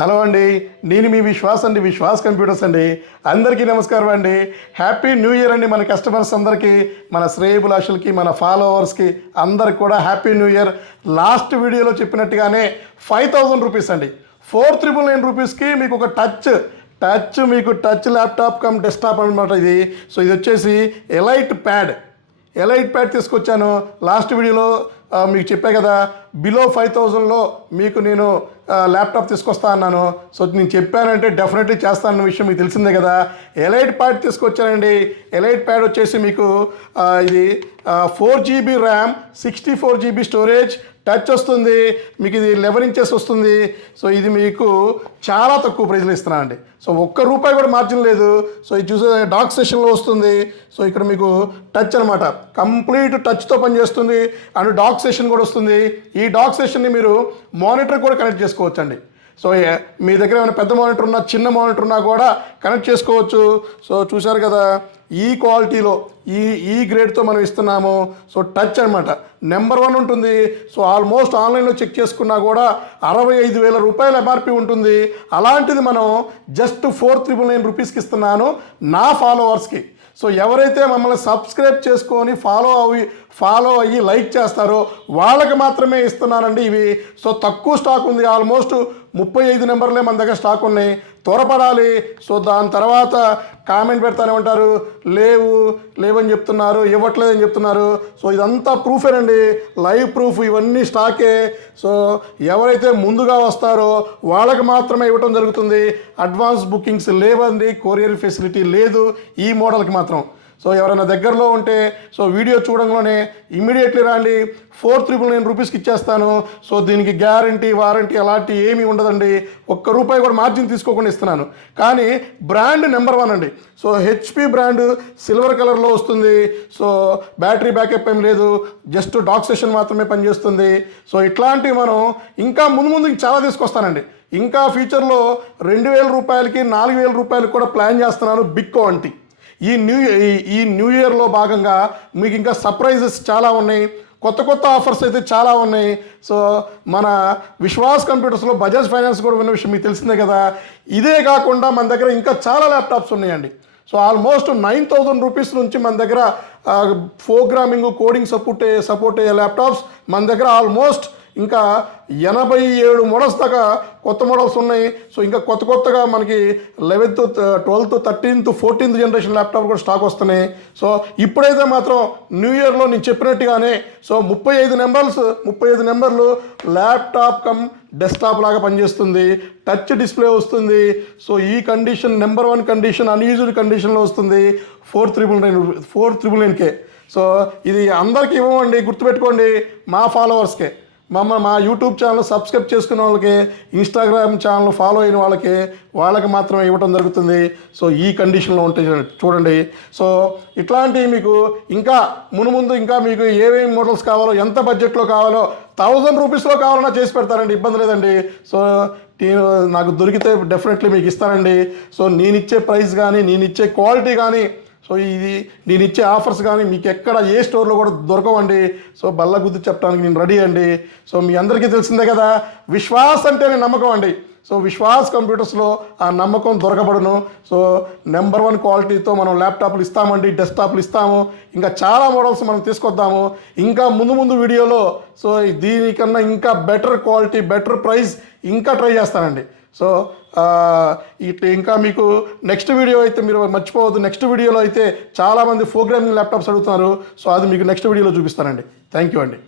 Hello అండి, నేను మీ విశ్వాస్ అండి, విశ్వాస్ కంప్యూటర్స్ అండి. అందరికీ నమస్కారం అండి. హ్యాపీ న్యూ ఇయర్ అండి. మన కస్టమర్స్ అందరికీ, మన శ్రేయభిలాషులకి, మన ఫాలోవర్స్కి అందరికి కూడా హ్యాపీ న్యూ ఇయర్. లాస్ట్ వీడియోలో చెప్పినట్టుగానే 5000 రూపీస్ అండి, 4999 రూపీస్కి మీకు ఒక టచ్ మీకు టచ్ ల్యాప్టాప్ కమ్ డెస్క్టాప్ అనమాట ఇది. సో ఇది వచ్చేసి ఎలైట్ ప్యాడ్ తీసుకొచ్చాను. లాస్ట్ వీడియోలో మీకు చెప్పే కదా, బిలో 5000లో మీకు నేను ల్యాప్టాప్ తీసుకొస్తా అన్నాను. సో నేను చెప్పానంటే డెఫినెట్లీ చేస్తానన్న విషయం మీకు తెలిసిందే కదా. ఎలైట్ ప్యాడ్ తీసుకొచ్చానండి. ఎలైట్ ప్యాడ్ వచ్చేసి మీకు ఇది 4GB RAM, 64GB storage, touch వస్తుంది. మీకు ఇది 11 ఇంచెస్ వస్తుంది. సో ఇది మీకు చాలా తక్కువ ప్రైస్లో ఇస్తున్నాను అండి. సో ₹1 కూడా మార్జిన్ లేదు. సో ఇది చూసే డాక్ సెషన్లో వస్తుంది. సో ఇక్కడ మీకు టచ్ అనమాట, కంప్లీట్ టచ్తో పనిచేస్తుంది. అండ్ డాక్ సెషన్ కూడా వస్తుంది. ఈ డాక్ సెషన్ని మీరు మానిటర్ కూడా కనెక్ట్ చేసుకోవచ్చండి. సో మీ దగ్గర ఏమైనా పెద్ద మానిటర్ ఉన్నా, చిన్న మానిటర్ ఉన్నా కూడా కనెక్ట్ చేసుకోవచ్చు. సో చూశారు కదా, ఈ క్వాలిటీలో ఈ గ్రేడ్తో మనం ఇస్తున్నాము. సో టచ్ అనమాట, నెంబర్ 1 ఉంటుంది. సో ఆల్మోస్ట్ ఆన్లైన్లో చెక్ చేసుకున్నా కూడా 65,000 రూపాయల ఎంఆర్పి ఉంటుంది. అలాంటిది మనం జస్ట్ 4999 రూపీస్కి ఇస్తున్నాను నా ఫాలోవర్స్కి. సో ఎవరైతే మమ్మల్ని సబ్స్క్రైబ్ చేసుకొని ఫాలో అయ్యి లైక్ చేస్తారో వాళ్ళకి మాత్రమే ఇస్తున్నానండి ఇవి. సో తక్కువ స్టాక్ ఉంది, ఆల్మోస్ట్ 35 నెంబర్లే మన దగ్గర స్టాక్ ఉన్నాయి. త్వరపడాలి. సో దాని తర్వాత కామెంట్ పెడతానే ఉంటారు, లేవని చెప్తున్నారు, ఇవ్వట్లేదని చెప్తున్నారు. సో ఇదంతా ప్రూఫేనండి, లైవ్ ప్రూఫ్, ఇవన్నీ స్టాకే. సో ఎవరైతే ముందుగా వస్తారో వాళ్ళకి మాత్రమే ఇవ్వటం జరుగుతుంది. అడ్వాన్స్ బుకింగ్స్ లేవండి, కొరియర్ ఫెసిలిటీ లేదు ఈ మోడల్కి మాత్రం. సో ఎవరైనా దగ్గరలో ఉంటే సో వీడియో చూడంలోనే ఇమ్మీడియట్లీ రండి, 4999 రూపీస్కి ఇచ్చేస్తాను. సో దీనికి గ్యారంటీ, వారంటీ అలాంటి ఏమీ ఉండదండి. ₹1 కూడా మార్జిన్ తీసుకోకుండా ఇస్తున్నాను. కానీ బ్రాండ్ నెంబర్ 1 అండి. సో HP బ్రాండ్, సిల్వర్ కలర్లో వస్తుంది. సో బ్యాటరీ బ్యాకప్ ఏం లేదు, జస్ట్ డాక్ సెషన్ మాత్రమే పనిచేస్తుంది. సో ఇట్లాంటివి మనం ఇంకా ముందు చాలా తీసుకొస్తానండి. ఇంకా ఫ్యూచర్లో ₹2,000కి, ₹4,000 కూడా ప్లాన్ చేస్తున్నాను, బిగ్ క్వాంటిటీ. ఈ న్యూ ఇయర్లో భాగంగా మీకు ఇంకా సర్ప్రైజెస్ చాలా ఉన్నాయి, కొత్త ఆఫర్స్ అయితే చాలా ఉన్నాయి. సో మన విశ్వాస్ కంప్యూటర్స్లో బజాజ్ ఫైనాన్స్ కూడా ఉన్న విషయం మీకు తెలిసిందే కదా. ఇదే కాకుండా మన దగ్గర ఇంకా చాలా ల్యాప్టాప్స్ ఉన్నాయండి. సో ఆల్మోస్ట్ 9000 రూపీస్ నుంచి మన దగ్గర ప్రోగ్రామింగ్, కోడింగ్ సపోర్ట్ అయ్యే ల్యాప్టాప్స్ మన దగ్గర ఆల్మోస్ట్ ఇంకా 87 మోడల్స్ దాకా కొత్త మోడల్స్ ఉన్నాయి. సో ఇంకా కొత్తగా మనకి 11th, 12th, 13th, 14th generation laptop కూడా స్టాక్ వస్తున్నాయి. సో ఇప్పుడైతే మాత్రం న్యూ ఇయర్లో నేను చెప్పినట్టుగానే సో 35 నెంబర్లు ల్యాప్టాప్ కమ్ డెస్క్టాప్ లాగా పనిచేస్తుంది, టచ్ డిస్ప్లే వస్తుంది. సో ఈ కండిషన్ నెంబర్ 1 కండిషన్, అన్యూజ్డ్ కండిషన్లో వస్తుంది. 4999K. సో ఇది అందరికీ ఇవ్వండి, గుర్తుపెట్టుకోండి, మా ఫాలోవర్స్కే, మా యూట్యూబ్ ఛానల్ సబ్స్క్రైబ్ చేసుకున్న వాళ్ళకి, ఇన్స్టాగ్రామ్ ఛానల్ ఫాలో అయిన వాళ్ళకి మాత్రమే ఇవ్వడం జరుగుతుంది. సో ఈ కండిషన్లో ఉంటాయి చూడండి. సో ఇట్లాంటివి మీకు ఇంకా ముందు ఇంకా మీకు ఏమేమి మోడల్స్ కావాలో, ఎంత బడ్జెట్లో కావాలో, 1000 రూపీస్లో కావాలన్నా చేసి పెడతారండి, ఇబ్బంది లేదండి. సో నాకు దొరికితే డెఫినెట్లీ మీకు ఇస్తానండి. సో నేను ఇచ్చే ప్రైస్ కానీ, నేను ఇచ్చే క్వాలిటీ కానీ, సో ఇది నేను ఇచ్చే ఆఫర్స్ కానీ మీకు ఎక్కడ ఏ స్టోర్లో కూడా దొరకవండి. సో బల్ల గుద్ది చెప్పడానికి నేను రెడీ అండి. సో మీ అందరికీ తెలిసిందే కదా, విశ్వాస్ అంటేనే నమ్మకం అండి. సో విశ్వాస్ కంప్యూటర్స్లో ఆ నమ్మకం దొరకబడును. సో నెంబర్ 1 క్వాలిటీతో మనం ల్యాప్టాప్లు ఇస్తామండి, డెస్క్టాప్లు ఇస్తాము. ఇంకా చాలా మోడల్స్ మనం తీసుకొద్దాము. ఇంకా ముందు వీడియోలో సో దీనికన్నా ఇంకా బెటర్ క్వాలిటీ, బెటర్ ప్రైస్ ఇంకా ట్రై చేస్తానండి. సో ఇంకా మీకు నెక్స్ట్ వీడియో అయితే మీరు మర్చిపోవద్దు. నెక్స్ట్ వీడియోలో అయితే చాలామంది ప్రోగ్రామింగ్ ల్యాప్టాప్స్ అడుగుతున్నారు. సో అది మీకు నెక్స్ట్ వీడియోలో చూపిస్తానండి. థ్యాంక్ యూ అండి.